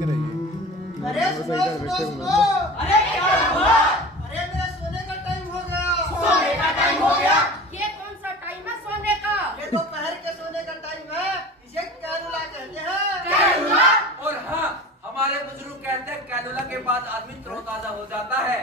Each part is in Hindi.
ठीक रहेगी। अरे सुनो सुनो सुनो, अरे क्या हुआ? अरे मेरा सोने का टाइम हो गया। सोने का टाइम हो गया? ये कौन सा टाइम है सोने का? ये दोपहर के सोने का टाइम है, इसे कैलुला कहते हैं। कैलुला? और हाँ, हमारे बुजुर्ग कहते हैं कैलुला के बाद आदमी तरोताजा हो जाता है।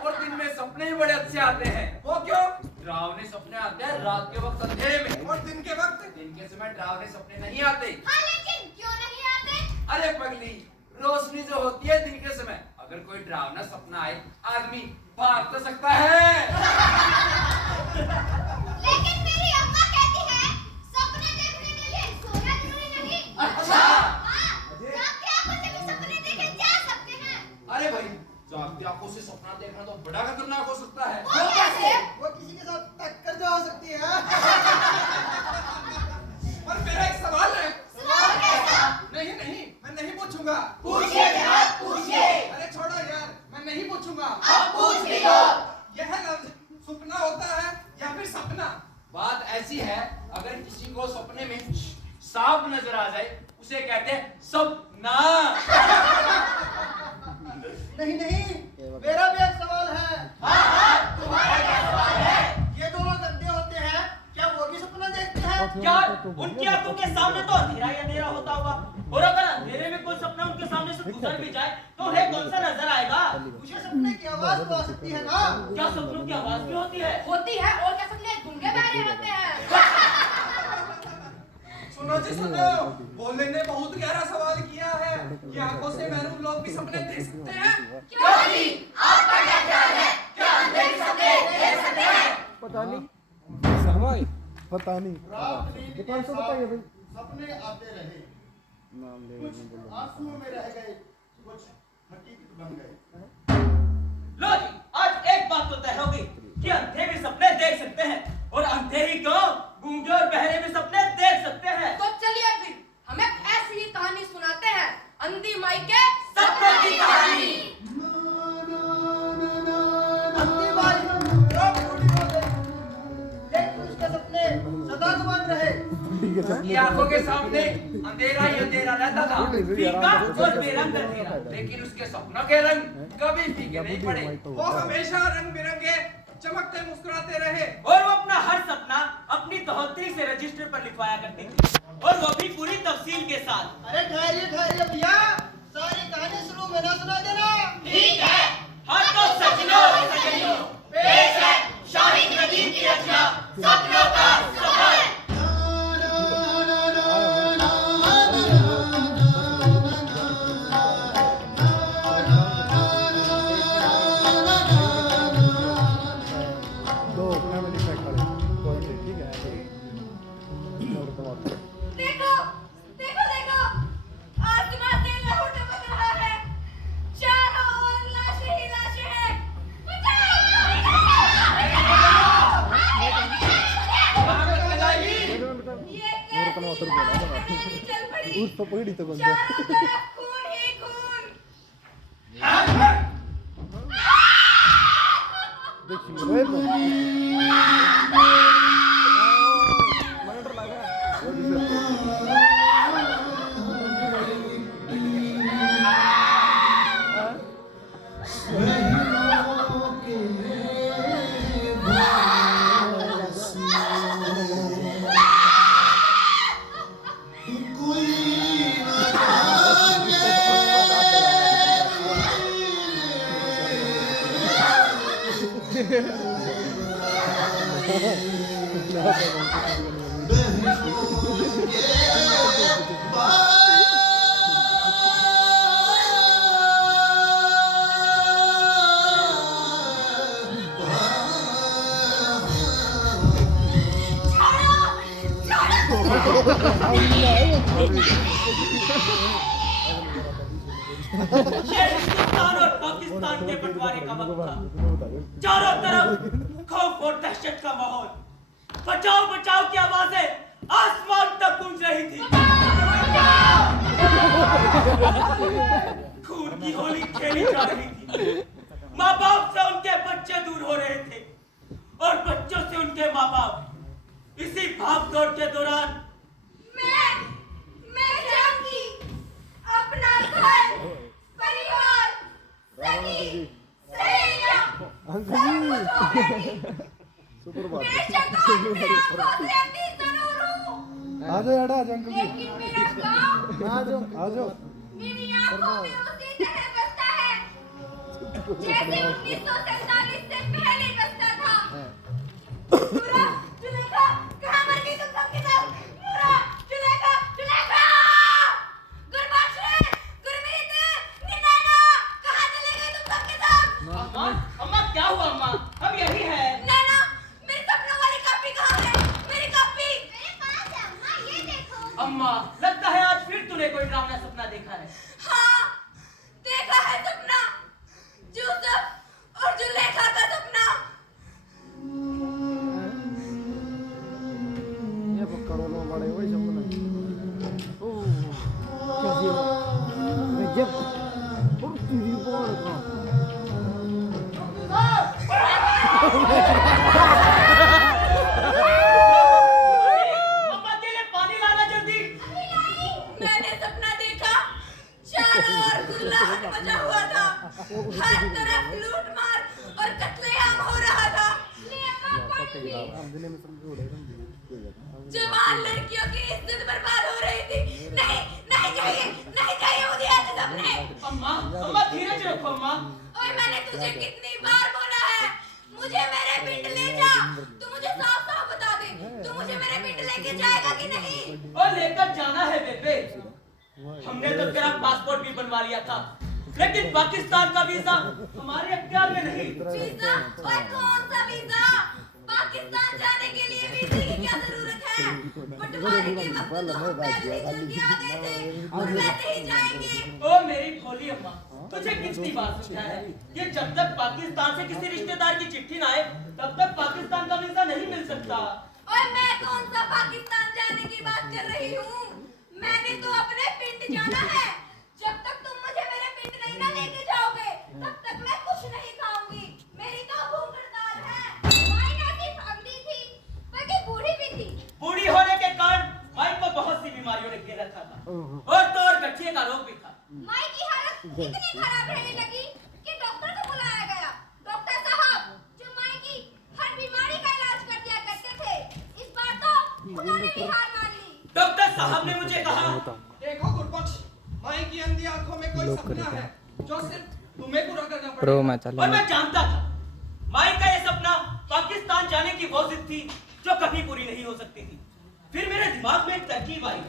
और दिन में सपने भी बड़े अच्छे आते हैं। वो क्यों? डरावने सपने आते हैं रात के वक्त अंधेरे में। और दिन के वक्त? दिन के समय डरावने सपने नहीं आते। हाँ, लेकिन क्यों नहीं आते? अरे पगली, रोशनी जो होती है दिन के समय, अगर कोई डरावना सपना आए आदमी भाग तो सकता है। लेकिन मेरी अम्मा कहती है सपने देखने के लिए सोना जरूरी नहीं। अच्छा। हाँ, जागते आंखों से भी सपने देखे जा सकते हैं। अरे भाई, जागती आंखों से सपना देखना तो बड़ा खतरनाक हो सकता है। वो कैसे? वो किसी के साथ टक्कर जो हो सकती है। और मेरा एक सवाल है। सवाल कैसा? नहीं नहीं, मैं नहीं पूछूंगा। पूछिए जनाब, पूछिए। अरे छोड़ो यार, मैं नहीं पूछूंगा। अब पूछ भी लो। यह लफ्ज सुपना होता है या फिर सपना? बात ऐसी है, अगर किसी को सपने में सांप नजर आ जाए, उसे कहते हैं सपना। नहीं नहीं, मेरा भी एक सवाल है। हाँ, तुम्हारा क्या सवाल है? ये दोनों गंदे होते हैं, क्या वो भी सपना देखते हैं? यार, उनकी आंखों के सामने तो अंधेरा ही अंधेरा होता होगा, और अगर अंधेरे में कोई सपना उनके सामने से गुजर भी जाए तो उन्हें कौन सा नजर आएगा? मुझे सपने की आवाज तो आ सकती है ना। क्या सपनों की आवाज भी होती है? होती है, और क्या सपने गूंगे बहरे होते हैं? सुनो जी सुनो, भोले ने बहुत गहरा सवाल किया है कि आंखों से महरूम लोग भी सपने देख सकते हैं। क्यों जी? आपका क्या ख्याल है? क्या अंधे भी सपने देख सकते हैं? पता नहीं सरवाई, पता नहीं। रात नींद दुकान के से साथ बताइए भाई। सपने आते रहे, नाम ले कुछ आंसुओं में रह गए, कुछ हकीकत बन गए। लो जी, आज एक बात तो तय होगी कि अंधे भी सपने देख सकते हैं, और अंधे ही क्यों, गूंगे और बहरे भी सपने देख सकते हैं। तो चलिए फिर हम एक ऐसी ही कहानी सुनाते हैं, अंधी माई के सपनों की कहानी। अंधी माई रोग बूढ़ी हो गई, लेकिन उसके सपने सदा बन रहे। ठीक है सर। उसकी आंखों के सामने अंधेरा ही अंधेरा रहता था, फीका और बेरंग अंधेरा। लेकिन उसके सपनों के रंग कभी फीके नहीं पड़े। वो हमेशा रंग बिरंगे चमकते मुस्कुराते रहे। और वो अपना हर सपना अपनी धोती से रजिस्टर पर लिखवाया करती थी, और वो भी पूरी तफसील के साथ। अरे ठहरिए ठहरिए भैया, सारी कहानी शुरू में ना सुना देना। ठीक है। हाँ तो सजनों और सजनियों, पेश है शाहिद नदीम की रचना सपनों का सफर। दो फैमिली पैक वाले कोई नहीं, ठीक है। और टमाटर देखो देखो देखो, आसमान से लहू टपक रहा है, चारों ओर लाशें ही लाशें हैं। ये और टमाटर बोला चल पड़ी, उस पपड़ी तो बन गया। चारों तरफ खून ही खून। देखिए रे मर्डर लगा। ये हिंदुस्तान और पाकिस्तान के बंटवारे का वक्त था। चारों तरफ खौफ और दहशत का माहौल, बचाओ बचाओ की आवाजें आसमान तक गूंज रही थी। खून की होली खेली जा रही थी। माँ बाप से उनके बच्चे दूर हो रहे थे, और बच्चों से उनके माँ बाप। इसी भाग दौड़ के दौरान मैं जानती, अब अपना घर, परिवार, सखी, सहेलियां, सब कुछ छोड़ेगी। बेशक आज मैं आंखों से अंधी जरूर हूँ, आ जाओ यार, आ जाओ अंकल जी, लेकिन मेरा गाँव आ जाओ, आ जाओ। मेरी आंखों में उसी तरह बसता है जैसे 1947 से पहले बसता था। नूरा, जुलेखा, कहाँ मर गई तुम सबके सब? नूरा, जुलेखा, जुलेखा! गुरबख्श, गुरमीत, निनैना, कहाँ चले गए तुम सबके सब? अम्मा अम्मा क्या हुआ अम्मा? हम यही है। नैना, मेरी सपनों वाली कॉपी कहाँ है? मेरी कॉपी मेरे पास है अम्मा, ये देखो। अम्मा लगता है आज फिर तूने कोई डरावना सपना देखा है। हाँ, देखा है सपना, यूसुफ और जुलेखा का सपना। ये पक्का रोलो बड़े वही सब ना। ओह, कैसी है? गजब, और तेरी बाल का। अम्मा के लिए पानी लाना जल्दी। मैंने सपना देखा, चारों ओर गुल्लाहट मचा हुआ था, हर तरफ लूट मार और कत्लेआम हो रहा था। जवान लड़कियों की इज्जत बर्बाद हो रही थी। नहीं, नहीं चाहिए मुझे ऐसे सपने। अम्मा अम्मा धीरज रखो अम्मा। ओए, मैंने तुझे कितनी बार बोला है, मुझे मेरे पिंड ले जा। तू मुझे साफ साफ बता दे, तू मुझे मेरे पिंड लेके जाएगा कि नहीं? और लेकर जाना है बेबे। हमने तो तेरा पासपोर्ट भी बनवा लिया था, लेकिन पाकिस्तान का वीजा हमारे अख्तियार में नहीं। वीजा? ओए, कौन सा वीजा? पाकिस्तान जाने के लिए वीजे की क्या जरूरत है? बंटवारे के वक्त तो हम पहले ही चल के आ गए थे और वैसे ही जाएंगे। ओ मेरी भोली अम्मा, तुझे कितनी बार समझाया है कि जब तक पाकिस्तान से किसी रिश्तेदार की चिट्ठी ना आए तब तक पाकिस्तान का वीजा नहीं मिल सकता। ओए, मैं कौन सा पाकिस्तान जाने की बात कर रही हूँ? मैंने तो अपने पिंड जाना है। जब तक तुम मुझे मेरे पिंड नहीं ना लेके जाओगे, तब तक मैं कुछ नहीं खाऊंगी। मेरी तो भूख हड़ताल है। माई ना सिर्फ अंधी थी, बल्कि बूढ़ी भी थी। बूढ़ी होने के कारण माई को बहुत सी बीमारियों ने घेर रखा था और तो और गठिए का रोग भी था। माई की हालत इतनी खराब रहने लगी कि डॉक्टर को बुलाया गया। डॉक्टर साहब, जो माई की हर बीमारी का इलाज कर दिया करते थे, इस बार तो उन्होंने भी हार मान ली। डॉक्टर साहब ने मुझे कहा, देखो गुरबख्श, माई की अंधी आंखों में कोई सपना है जो सिर्फ तुम्हें पूरा करना प्रो पड़ेगा। में चला और मैं जानता था माई का ये सपना पाकिस्तान जाने की वो जिद थी जो कभी पूरी नहीं हो सकती थी। फिर मेरे दिमाग में एक तरकीब आई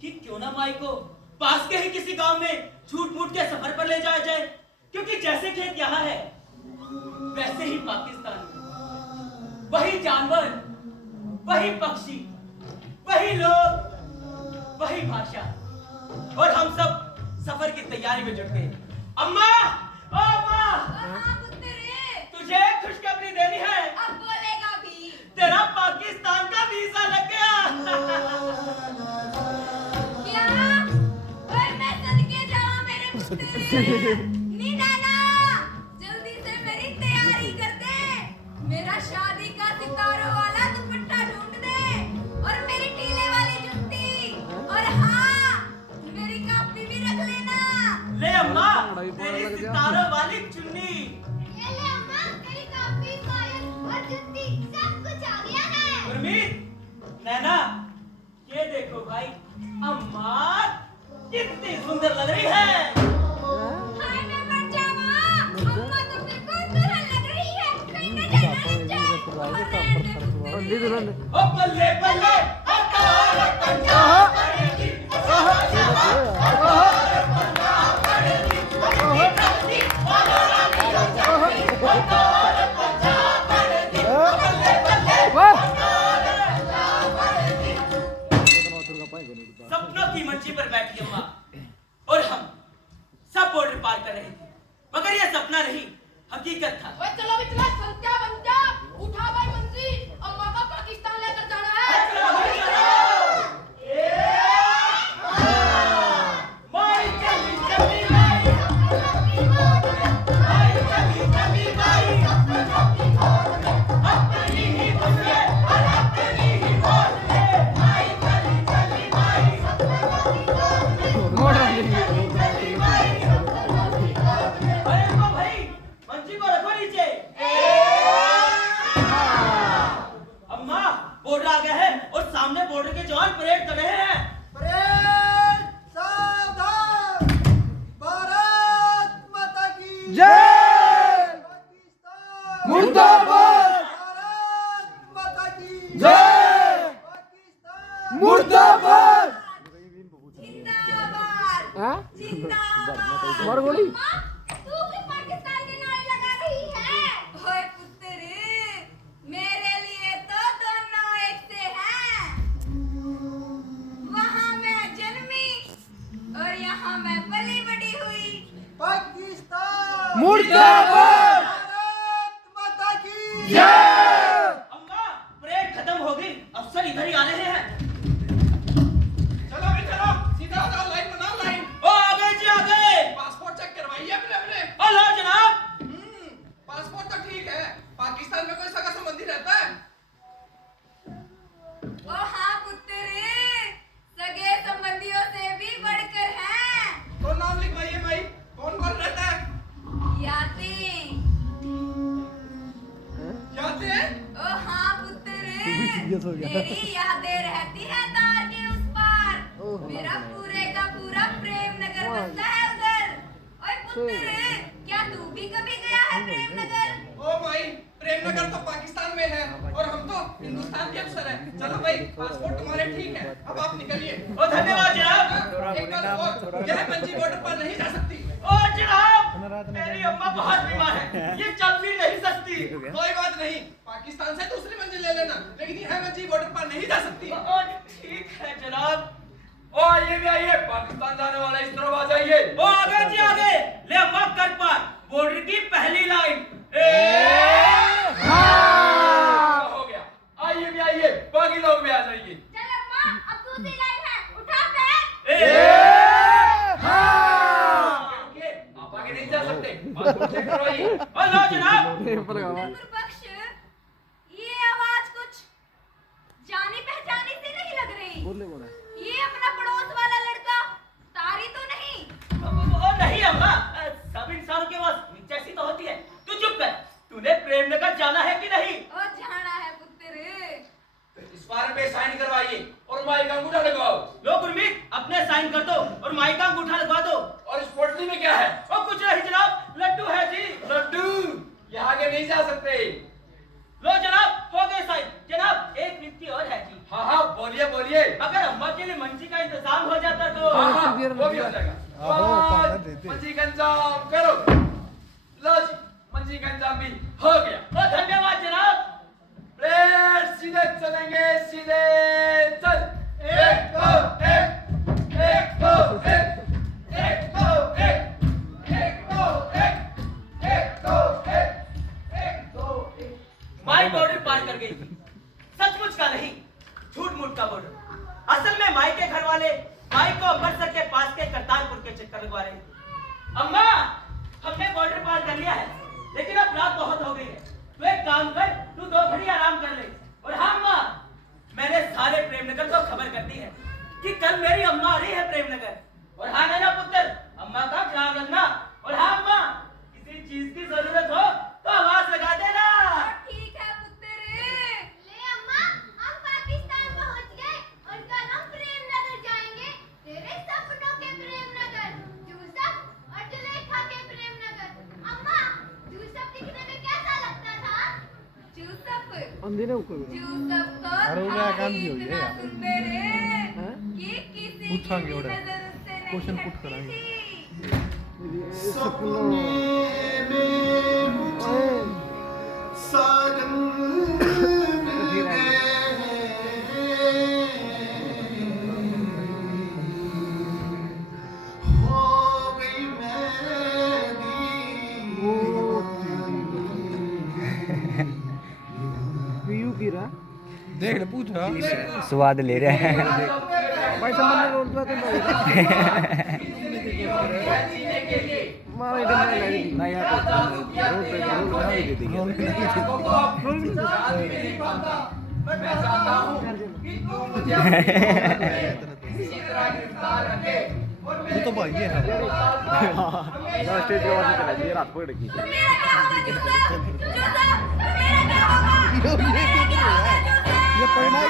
कि क्यों ना माई को पास के ही किसी गांव में झूठ मूठ के सफर पर ले जाया जाए, क्योंकि जैसे खेत यहाँ है वैसे ही पाकिस्तान में वही जानवर, वही पक्षी, वही लोग, वही भाषा, और हम सब सफर की तैयारी में जुट गए। अम्मा, ओ अम्मा, हाँ पुत्र रे, तुझे खुशखबरी देनी है। अब बोलेगा भी। तेरा पाकिस्तान का वीजा लग गया। क्या? ओए, मैं सदके जाऊं मेरे पुत्र रे। नीनाना, जल्दी से मेरी तैयारी कर दे। मेरा शादी का सितारों वाला दुपट्टा ढूंढ दे और मेरी टीले वाली जुत्ती, और हाँ, मेरी कॉपी भी रख लेना। ले अम्मा, तेरी सितारों वाली चुन्नी। ये ले अम्मा, तेरी कॉपी, पायल और जुत्ती, सब कुछ आ गया है। गुरमीत, नैना, ये देखो भाई, अम्मा कितनी सुंदर लग रही है। हाय मैं मर जाऊंगा। अम्मा तो बिल्कुल दुल्हन लग रही है। कहीं न जाए। ओ बल्ले बल्ले, ओ कौन पंजाब करेगी, ओ सपनों की मंची पर बैठी अम्मा और हम सब बॉर्डर पार कर रहे थे, मगर यह सपना नहीं, हकीकत था। ओए चलो भी चलो, संत्या बंत्या, उठा भाई मंत्री, अम्मा का पाकिस्तान लेकर जाना है। माई चली चली माई, माई चली चली माई, अपनी ही दुनिया और अपनी ही होश में, माई चली चली माई। जय पाकिस्तान मुर्दाबाद भारत माता की जय पाकिस्तान मुर्दाबाद जिंदाबाद हाँ जिंदाबाद मार गोली माँ, तू भी पाकिस्तान के नारे लगा रही है ओए पुत्र मेरे लिए तो दोनों एक से हैं वहाँ मैं जन्मी और यहाँ मैं पली बड़ी हुई पाकिस्तान मुर्दाबाद भारत माता की जय अम्मा परेड खत्म हो गई अफसर इधर ही आ रहे हैं चलो भी चलो सीधा आ जाओ लाइन बनाओ लाइन ओ आगे जी आगे पासपोर्ट चेक करवाइए अपने अपने हेलो जनाब पासपोर्ट तो ठीक है पाकिस्तान में कोई सगा संबंधी रहता है ओ हाँ पुत्र सगे संबंधियों से भी बढ़कर हैं तो नाम लिखवाइए भाई कौन कौन रहता है याते याद है ओ हाँ पुत्र सीरियस हो गया। मेरी यादें रहती है तार के उस पार मेरा पूरे का पूरा प्रेम नगर बसता है उधर ओए पुत्र क्या तू भी कभी गया है प्रेम नगर ओ भाई प्रेमनगर तो पाकिस्तान में है और हम तो हिंदुस्तान के अफसर हैं चलो भाई पासपोर्ट तुम्हारे ठीक है अब आप निकलिए ओ धन्यवाद जनाब एक बात और यह मंजी बॉर्डर पर नहीं जा सकती ओ जनाब मेरी अम्मा बहुत बीमार है ये चल फिर नहीं सकती कोई बात नहीं पाकिस्तान से दूसरी मंजिल ले लेना लेकिन यह मंजिल बॉर्डर पर नहीं जा सकती ओ ठीक है जनाब ओ आइए भी आइए पाकिस्तान जाने वाला इस तरफ आ जाइए ओ आगे जी आगे ले अम्मा कर पार बॉर्डर की पहली लाइन हो गया आइए भी आइए बाकी लोग भी आ जाइए चल अम्मा अब दूसरी लाइन है उठा बैग रुकिए, आप आगे नहीं जा सकते पासपोर्ट चेक करवाइए हेलो जनाब गुरुबख्श ये आवाज कुछ जानी पहचानी सी नहीं लग रही ये अपना पड़ोस वाला लड़का तारी तो नहीं ओ नहीं अम्मा सब इंसानों के पास जैसी तो होती है तू चुप कर तूने प्रेमनगर जाना है कि नहीं ओ जाना है पुत्र इस फॉर्म पे साइन करवाइए और माई का अंगूठा लगवाओ लो गुरमीत अपने साइन कर दो और माई का अंगूठा लगवा दो और इस पोटली में क्या है ओ कुछ नहीं जनाब लड्डू है जी लड्डू यहाँ आगे नहीं जा सकते लो जनाब हो गए साइन जनाब एक विनती और है जी हाँ हाँ बोलिए बोलिए अगर अम्मा के लिए मंजी का इंतजाम हो जाता तो हाँ हाँ वो भी हो जाएगा और मंजी का इंतजाम करो लो जी मंजी का इंतजाम भी हो गया ओ धन्यवाद जनाब प्लेयर सीधे चलेंगे सीधे चल एक दो एक एक दो एक एक दो एक एक दो एक एक दो एक एक दो एक माई बॉर्डर पार कर गई थी सचमुच का नहीं झूठ मूठ का बॉर्डर असल में माई के घर वाले माई को अमृतसर के पास के करतारपुर के चक्कर लगवा रहे थे अम्मा हमने बॉर्डर पार कर लिया है लेकिन अब रात बहुत हो गई है तू एक काम कर तू 2 घड़ी आराम कर ले और हाँ अम्मा मैंने सारे प्रेमनगर को खबर कर दी है कि कल मेरी अम्मा आ रही है प्रेमनगर और हाँ मेरा पुत्र अम्मा का ख्याल रखना और हाँ अम्मा किसी चीज की जरूरत हो तो आवाज लगा देना ठीक है पुत्र ले अम्मा हम पाकिस्तान पहुंच गए और कल हम प्रेमनगर जाएंगे तेरे सपनों के प्रेमनगर यूसुफ और जुलेखा के प्रेमनगर अम्मा यूसुफ दिखने में कैसा लगता था यूसुफ अंधेरे ऊपर यूसुफ तो अरे वो था काम ही की हुई है इतना यहाँ पे। सुंदर हैं? कि किसी पूछांगे की भी उड़ा। नजर उससे नहीं क्वेश्चन पुट हटती कराएंगे। थी। देख ले पूछ स्वाद ले रहे हैं भाई सामान रोड पे तो जीने के लिए मार इधर नहीं लगी ना यहाँ पे रोड पे रोड कहाँ भी दे देंगे मैं चाहता हूँ कि तुम मुझे इसी तरह गिरफ्तार रखे और वो तो भाई है ना स्टेज के बाद चला ये रात पकड़ की तो मेरा क्या होगा यूसुफ यूसुफ तो मेरा क्या होगा मेरा क्या होगा यूसुफ ये पढ़ना है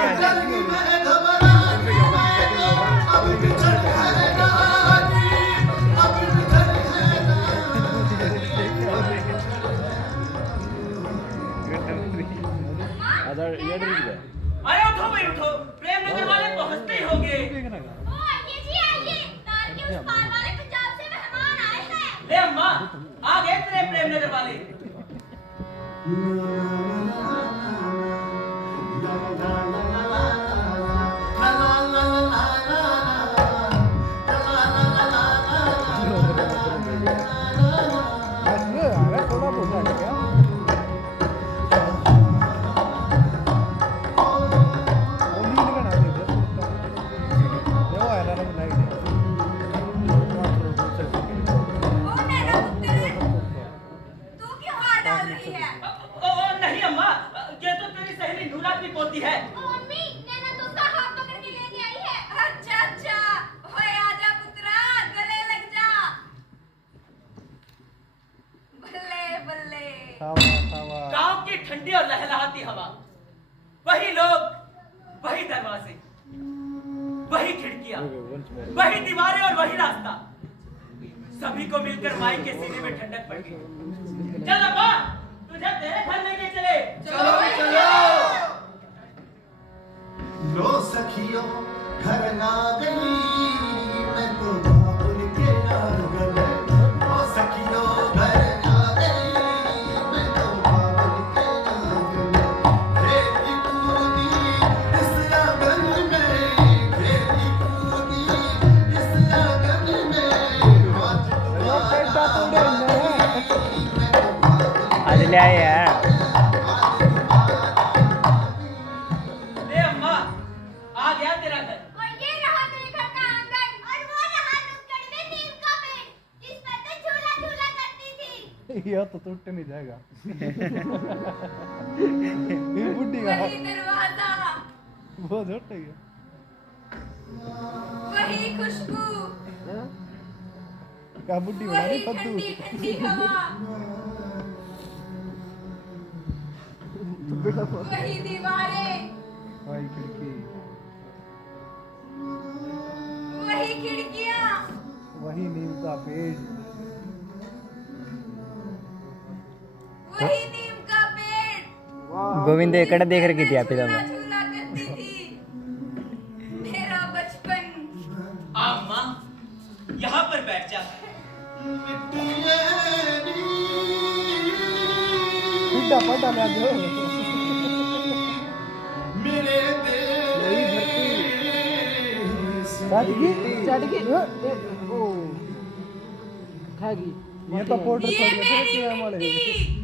थोड़ा बहुत है क्या ओ नैना पुत्र, तू क्यों हार डाल रही है? नहीं अम्मा, ये तो तेरी सहेली नूरा की पोती है। मम्मी, नैना तो उसका हाथ पकड़ के लेके आई है। अच्छा अच्छा, ओए आजा पुत्रा, गले लग जा। बल्ले बल्ले। गांव की ठंडी और लहलहाती हवा, वही लोग, वही दरवाजे, वही खिड़कियां, वही दीवारें और वही रास्ता, सभी को मिलकर माई के सीने में ठंडक पड़ गई। चल अब्बा, तुझे तेरे घर लेके चले। चलो चलो। लो सखियों घर ना गई मैं तो बाबुल के ना गले। लो सखियों घर ना गई मैं तो बाबुल के ना गले। खेली कूदी इस आंगन में, खेली कूदी इस आंगन में, आज तुम्हारा मैं तो बाबुल आज ले आए हैं। ले अम्मा, आ गया तेरा घर। और ये रहा मेरे घर का आंगन, और वो रहा नुक्कड़ में नीम का पेड़, जिस पर मैं झूला झूला करती थी। यह तो टूट नहीं जाएगा ये बुड्ढी का वही दरवाजा, वो झूठ है वही खुशबू, क्या बुड्ढी बना वही रही फद्दू ठंडी ठंडी हवा, वही दीवारें, भाई खिड़की वही खिड़कियां, वही नीम का पेड़ वही नीम का पेड़। गोविंद एकड़ देख रखी थी आप झूला इधर झूला करती थी, मेरा बचपन। आ अम्मा, यहाँ पर बैठ जा। पिड्डा पड्डा ले दो मेरे चटकी ओ खागी ये तो पोर्टर ये मेरी मिट्टी,